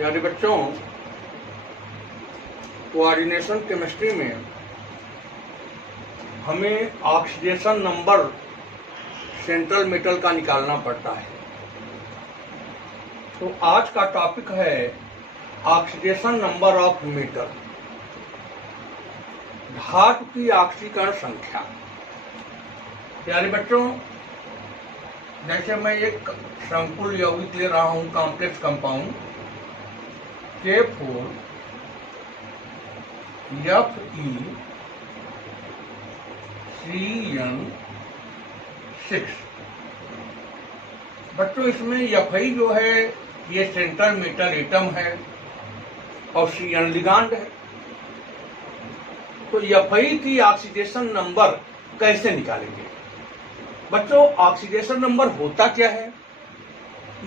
प्यारे बच्चों, coordination chemistry में हमें ऑक्सीडेशन नंबर सेंट्रल मेटल का निकालना पड़ता है। तो आज का टॉपिक है ऑक्सीडेशन नंबर ऑफ मेटल, धातु की ऑक्सीकरण संख्या। प्यारे बच्चों, जैसे मैं एक संकुल यौगिक ले रहा हूं, कॉम्प्लेक्स कंपाउंड K4 FeCN6। बच्चों, इसमें Fe जो है ये सेंट्रल मेटल एटम है और Cn लिगांड है। तो Fe की ऑक्सीडेशन नंबर कैसे निकालेंगे? बच्चों, ऑक्सीडेशन नंबर होता क्या है?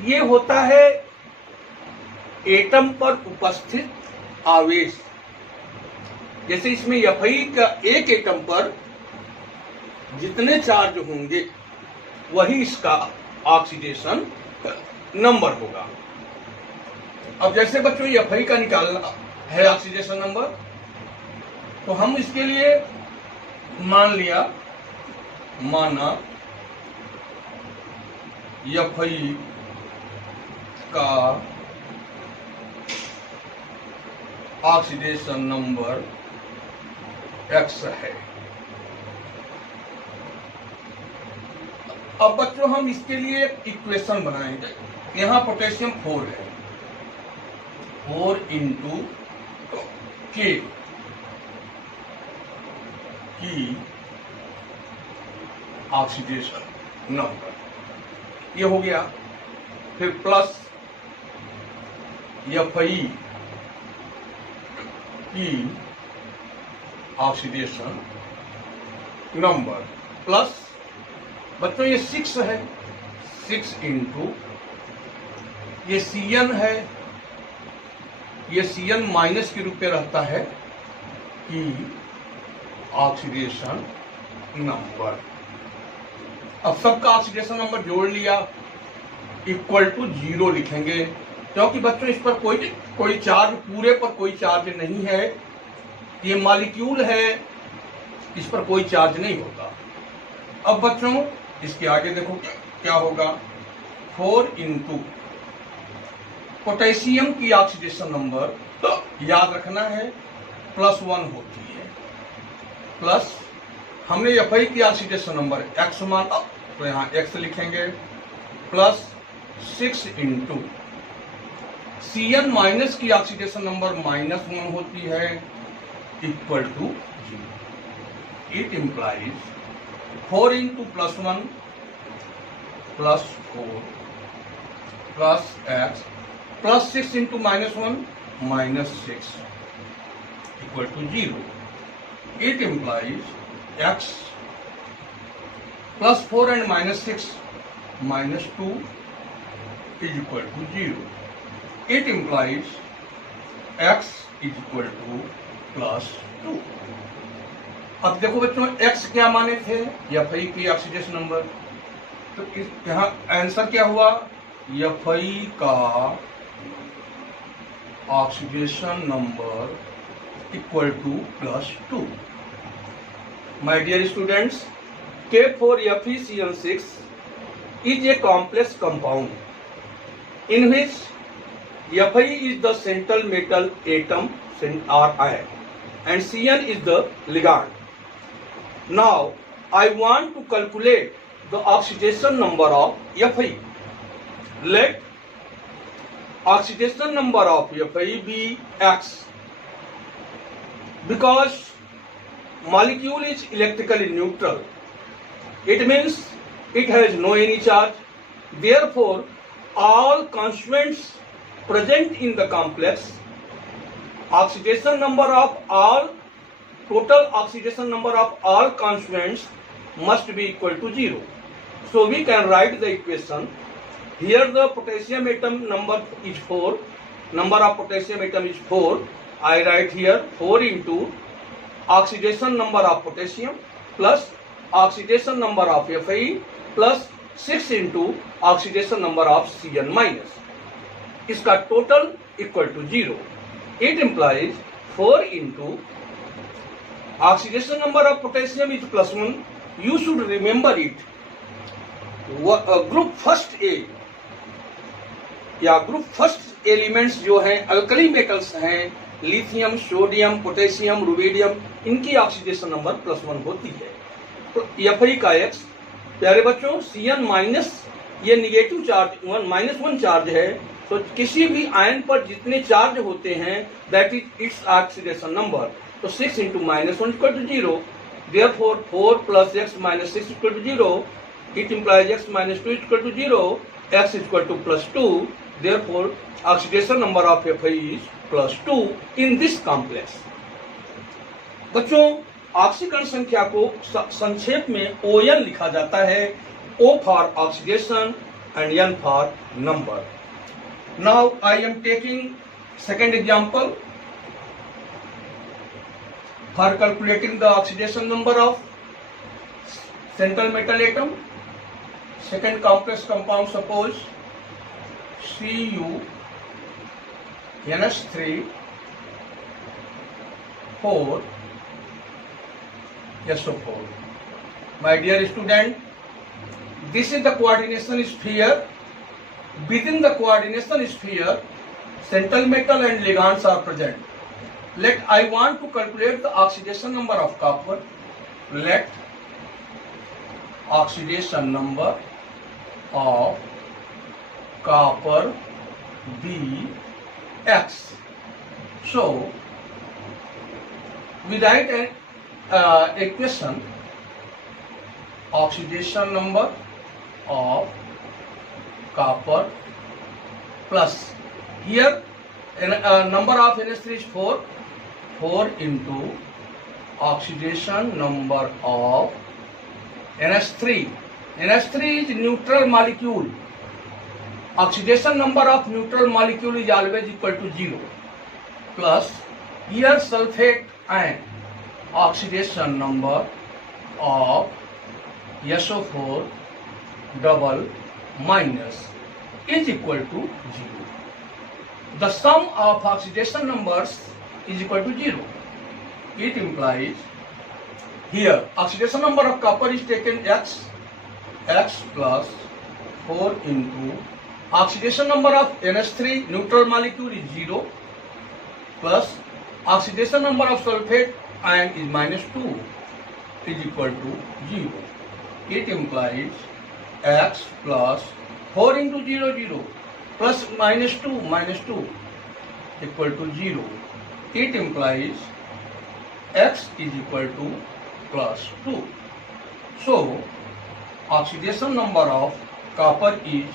ये होता है एटम पर उपस्थित आवेश। जैसे इसमें Fe का एक एटम पर जितने चार्ज होंगे वही इसका ऑक्सीडेशन नंबर होगा। अब जैसे बच्चों Fe का निकालना है ऑक्सीडेशन नंबर, तो हम इसके लिए माना Fe का ऑक्सीडेशन नंबर X है। अब बच्चों हम इसके लिए एक इक्वेशन बनाएंगे। यहां पोटेशियम 4 है, 4 इंटू K की ऑक्सीडेशन नंबर, ये हो गया। फिर प्लस Fe की ऑक्सीडेशन नंबर प्लस बच्चों ये 6 है, 6 इंटू ये Cn है, ये Cn माइनस के रूप में रहता है कि ऑक्सीडेशन नंबर। अब सबका ऑक्सीडेशन नंबर जोड़ लिया, इक्वल टू 0 लिखेंगे, क्योंकि बच्चों इस पर कोई चार्ज, पूरे पर कोई चार्ज नहीं है। ये मॉलिक्यूल है, इस पर कोई चार्ज नहीं होगा। अब बच्चों इसके आगे देखो क्या होगा। 4 इंटू पोटेशियम की ऑक्सीडेशन नंबर याद रखना है +1 होती है। प्लस हमने Fe की ऑक्सीडेशन नंबर X माना, तो यहाँ X लिखेंगे, प्लस 6 इंटू Cn माइनस की ऑक्सीडेशन नंबर -1 होती है, equal to 0। It implies 4 into +1 plus 4 plus X plus 6 into -1 -6 equal to 0। It implies X plus 4 and -6 -2 is equal to 0. It implies X is equal to +2। अब देखो बच्चों X क्या माने थे Fe की ऑक्सीडेशन नंबर, तो यहाँ आंसर क्या हुआ? Fe का oxidation number equal to +2। My dear students, K4 FeCN6 is a complex compound in which Fe is the central metal atom or ion and Cn is the ligand. Now I want to calculate the oxidation number of Fe. Let oxidation number of Fe be X, because molecule is electrically neutral. It means it has no any charge. Therefore, all constituents present in the complex, oxidation number of all, total oxidation number of all constituents must be equal to 0. So we can write the equation. Here the potassium atom number is 4. Number of potassium atom is 4. I write here 4 into oxidation number of potassium plus oxidation number of Fe plus 6 into oxidation number of Cn minus. इसका total equal to 0. It implies 4 into oxidation number of potassium is +1. You should remember it. Group first A या group first elements जो हैं alkali metals हैं, lithium, sodium, potassium, rubidium, इनकी oxidation number +1 होती है. तो Fe का X, प्यारे बच्चों, Cn माइनस ये निगेटिव चार्ज -1 चार्ज है. तो किसी भी आयन पर जितने चार्ज होते हैं that is its oxidation number. तो 6 into -1 = 0. Therefore 4 + x - 6 = 0. It implies x - 2 = 0. X = +2. Therefore oxidation number of Fe is +2 in this complex. बच्चों, ऑक्सीकरण संख्या को संक्षेप में ON लिखा जाता है. O for oxidation and N for number. Now I am taking second example for calculating the oxidation number of central metal atom. Second complex compound, suppose CuNH3 4 SO4. My dear student, this is the coordination sphere. Within the coordination sphere, central metal and ligands are present. I want to calculate the oxidation number of copper. Let oxidation number of copper be X. So we write an equation: oxidation number of copper plus here number of NH3 is 4. 4 into oxidation number of NH3. NH3 is neutral molecule. Oxidation number of neutral molecule is always equal to 0. Plus here sulfate ion. Oxidation number of SO4 double minus is equal to 0. The sum of oxidation numbers is equal to 0. It implies here oxidation number of copper is taken X plus 4 into oxidation number of NH3 neutral molecule is 0 plus oxidation number of sulfate ion is -2 is equal to 0. It implies X plus 4 into 0 plus -2 equal to 0. It implies X is equal to +2. So oxidation number of copper is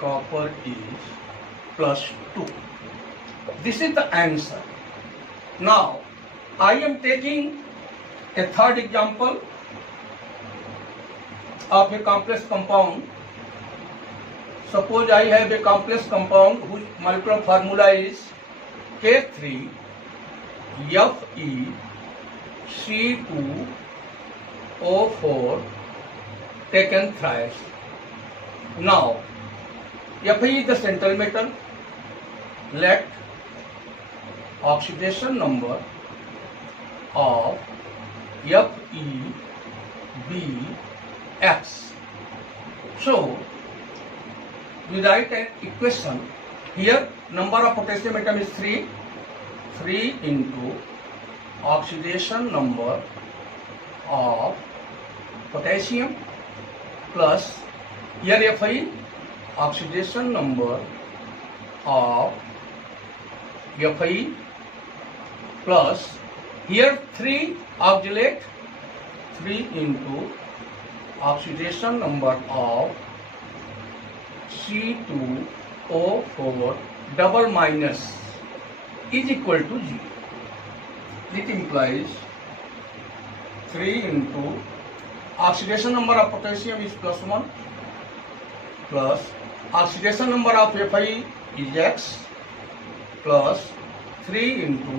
+2. This is the answer. Now I am taking a third example of a complex compound. Suppose I have a complex compound whose molecular formula is K3FeC2O4 taken thrice. Now Fe is the central metal. Let oxidation number of Fe be X. So we write an equation. Here number of potassium atom is 3. 3 into oxidation number of potassium plus here Fe oxidation number of Fe plus here 3 oxalate 3 into oxidation number of C2O4 double minus is equal to 0. It implies 3 into oxidation number of potassium is +1 plus oxidation number of Fe is X plus 3 into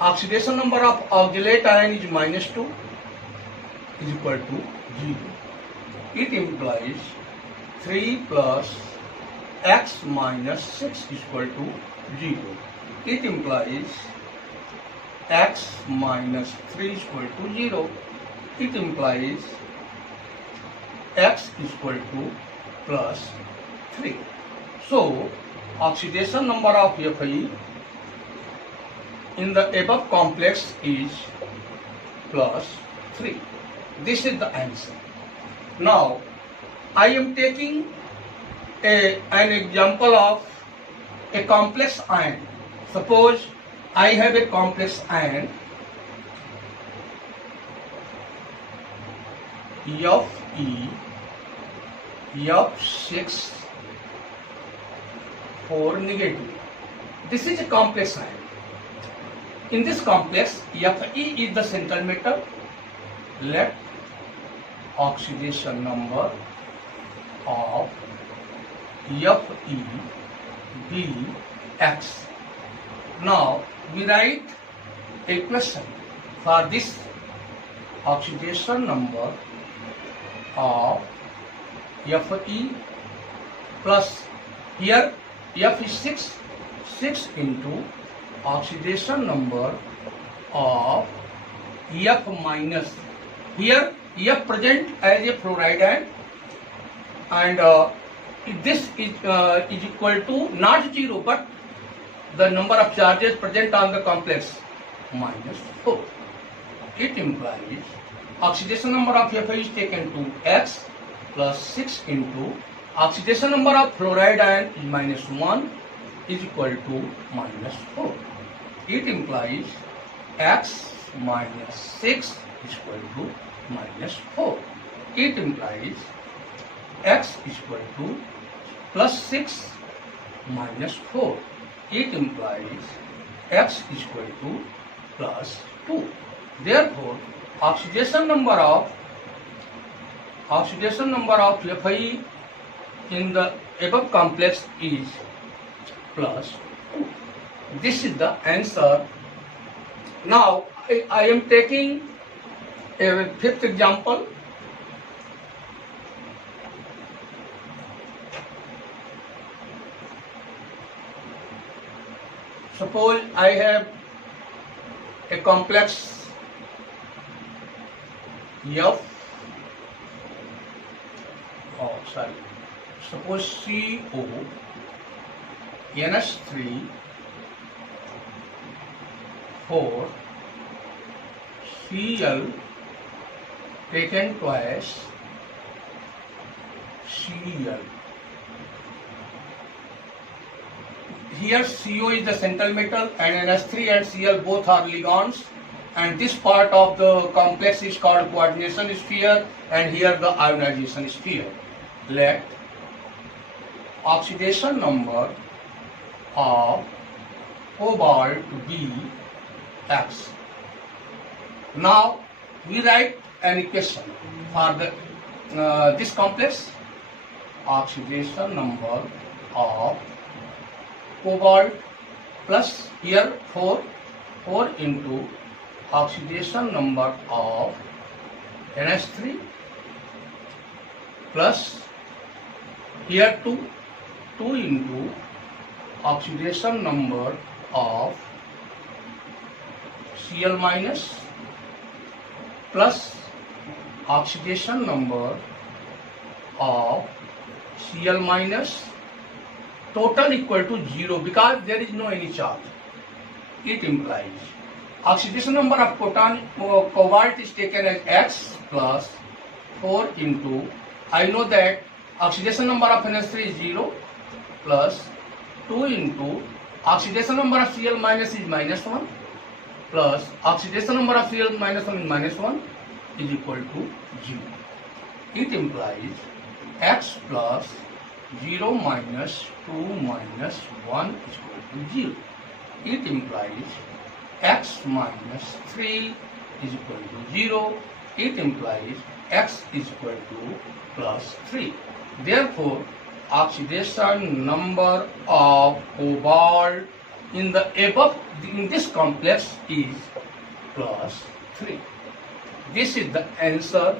oxidation number of oxalate ion is -2 is equal to 0. It implies 3 plus x minus 6 is equal to 0. It implies x minus 3 is equal to 0. It implies x is equal to plus 3. So, oxidation number of Fe in the above complex is plus 3. This is the answer. Now, I am taking an example of a complex ion. Suppose I have a complex ion Fe F6 4 negative. This is a complex ion. In this complex, Fe is the central metal. Let oxidation number of Fe be X. Now we write equation for this oxidation number of Fe plus here F is 6 into oxidation number of F minus. Here F present as a fluoride and this is equal to not 0 but the number of charges present on the complex minus 4. It implies oxidation number of Fe is taken to X plus 6 into oxidation number of fluoride ion is minus 1 is equal to minus 4. It implies X minus 6 is equal to minus 4. It implies X is equal to plus 6 minus 4. It implies X is equal to plus 2. Therefore, oxidation number of Fe in the above complex is plus 2. This is the answer. Now I am taking a fifth example. Suppose I have a complex suppose CO NH3 4 Cl taken twice Cl. Here CO is the central metal and NH3 and Cl both are ligands, and this part of the complex is called coordination sphere and here the ionization sphere. Let oxidation number of cobalt be X. Now we write an equation for the this complex. Oxidation number of cobalt plus here 4 into oxidation number of NH3 plus here 2 into oxidation number of Cl minus plus oxidation number of Cl minus, total equal to 0 because there is no any charge. It implies oxidation number of cobalt is taken as X plus 4 into, I know that oxidation number of NH3 is 0 plus 2 into oxidation number of Cl minus is minus 1 plus oxidation number of Cl minus 1 is minus 1 is equal to 0. It implies X plus 0 minus 2 minus 1 is equal to 0. It implies X minus 3 is equal to 0. It implies X is equal to plus 3. Therefore, oxidation number of cobalt in this complex is plus 3. This is the answer